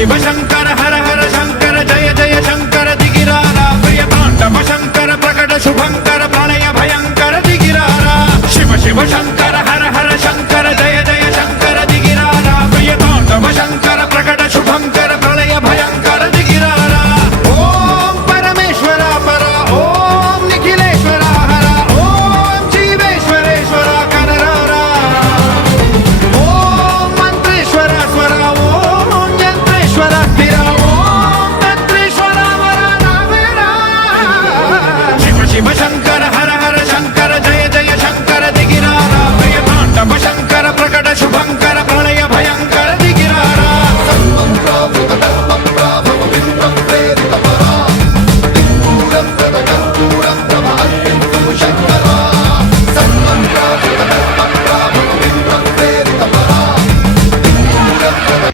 शिव शंकर हर हर शंकर जय जय शंकर दिगिरारा प्रिय तांडव शंकर प्रकट शुभंकर प्रणय भयंकर दिगिरारा शिव शिव शंकर